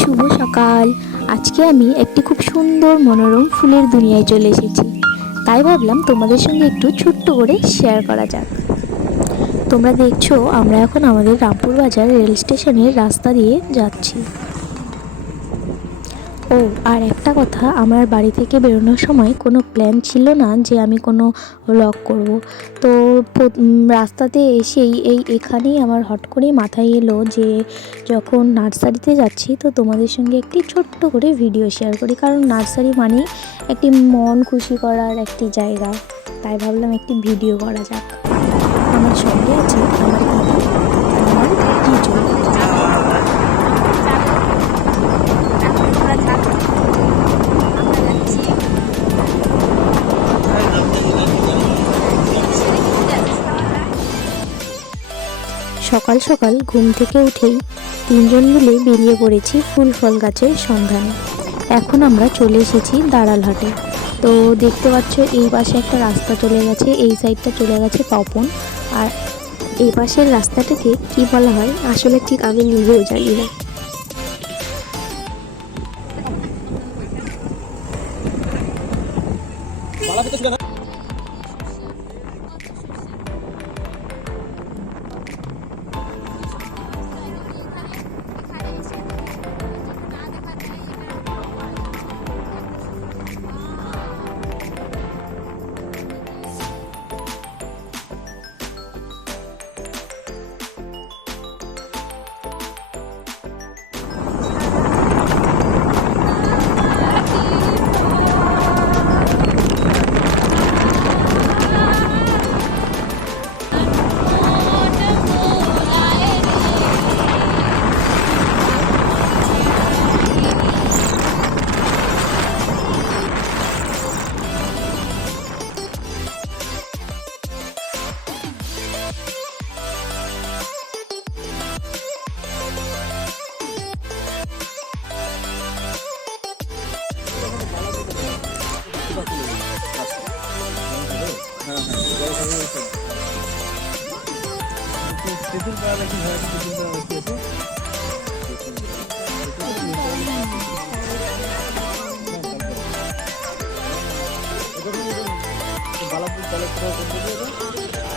শুভ সকাল। আজকে আমি একটি খুব সুন্দর মনোরম ফুলের দুনিয়ায় চলে এসেছি, তাই ভাবলাম তোমাদের সঙ্গে একটু ছোট্ট করে শেয়ার করা যাক। তোমরা দেখছো আমরা এখন আমাদের রামপুর বাজার রেল স্টেশনের রাস্তা দিয়ে যাচ্ছি। ও আর একটা কথা, আমার বাড়ি থেকে বেরোনোর সময় কোনো প্ল্যান ছিল না যে আমি কোনো ব্লগ করব। তো রাস্তাতে এসেই এখানেই আমার হট করেই মাথায় এলো যে যখন নার্সারিতে যাচ্ছি তো তোমাদের সঙ্গে একটি ছোট্ট করে ভিডিও শেয়ার করি, কারণ নার্সারি মানে একটি মন খুশি করার একটি জায়গা, তাই ভাবলাম একটি ভিডিও করা যাক। আমার সঙ্গে আছে আমার দাদা আর আমার জিজু। সকাল সকাল ঘুম থেকে উঠেই তিনজন মিলে বেরিয়ে পড়েছি ফুল ফল গাছের সন্ধানে। এখন আমরা চলে এসেছি দাঁড়ালহাটে। তো দেখতে পাচ্ছ এই পাশে একটা রাস্তা চলে গেছে, এই সাইডটা চলে গেছে তপন, আর এই পাশের রাস্তাটাকে কি বলা হয় আসলে ঠিক আমি নিজেও জানি না।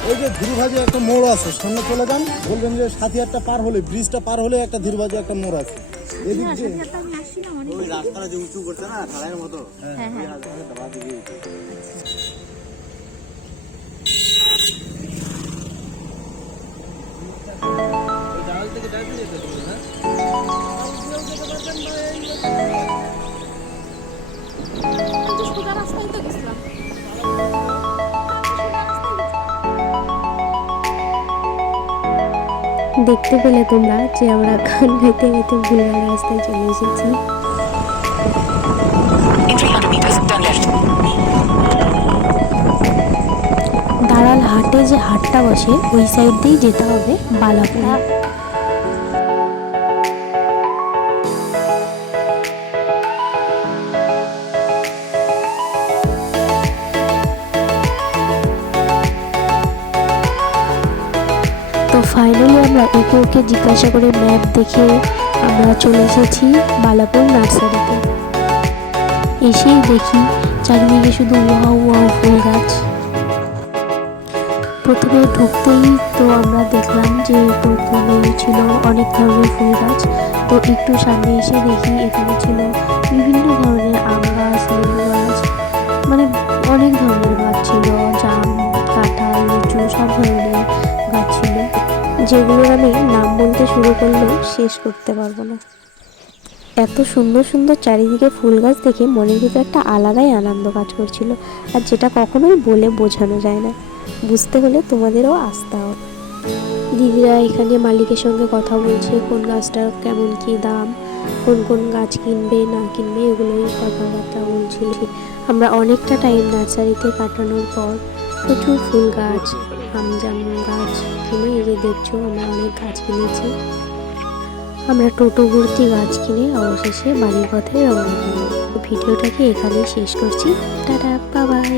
ওই যে ধীরভাজে একটা মোড় আছে, সামনে চলে যান, বলবেন যে সাথিয়ারটা পার হলে, ব্রিজটা পার হলে একটা ধীরভাজে একটা মোড় আছে। এদিক দিয়ে ওই রাস্তাটা যে উঁচু করছে না ঢালাইয়ের মতো, দেখতে পেলে তোমরা যে আমরা গান গাইতে গাইতে ভুলভাল রাস্তায় চলে এসেছি। দাঁড়াল হাটে যে হাটটা বসে ওই সাইড দিয়েই যেতে হবে বালাপুর। তো ফাইনালি আমরা ওকে জিজ্ঞাসা করে ম্যাপ দেখে আমরা চলে এসেছি বালাপুর নার্সারিতে। এসেই দেখি চারিদিকে শুধু ওয়াও ওয়াও ফুল গাছ। প্রথমে ঢুকতেই তো আমরা দেখলাম যে প্রথমে ছিল অনেক ধরনের ফুল গাছ। তো একটু সামনে এসে দেখি এখানে ছিল বিভিন্ন ধরনের আম গাছ, লেবু গাছ, মানে অনেক ধরনের গাছ ছিল, জাম, কাঁঠাল, লিচু, সব ধরনের গাছ ছিল, যেগুলোর আমি নাম বলতে শুরু করলেও শেষ করতে পারবো না। এত সুন্দর সুন্দর চারিদিকে ফুল গাছ দেখে মনের ভিতরে একটা আলাদাই আনন্দ কাজ করছিল, আর যেটা কখনোই বলে বোঝানো যায় না। বুঝতে হলে তোমাদেরও আসতে হবে। দিদিরা এখানে মালিকের সঙ্গে কথা বলছে কোন গাছটা কেমন কি দাম, কোন কোন গাছ কিনবে না কিনবে এগুলোই কথাবার্তা বলছিল। আমরা অনেকটা টাইম নার্সারিতে কাটানোর পর প্রচুর ফুল গাছ, জাম গাছ কিনে, এই যে দেখছো আমরা অনেক গাছ কিনেছি। আমরা টোটো ভর্তি গাছ কিনে অবশেষে বাড়ির পথে রওনা দিলাম। ভিডিওটাকে এখানেই শেষ করছি। Tata, bye bye.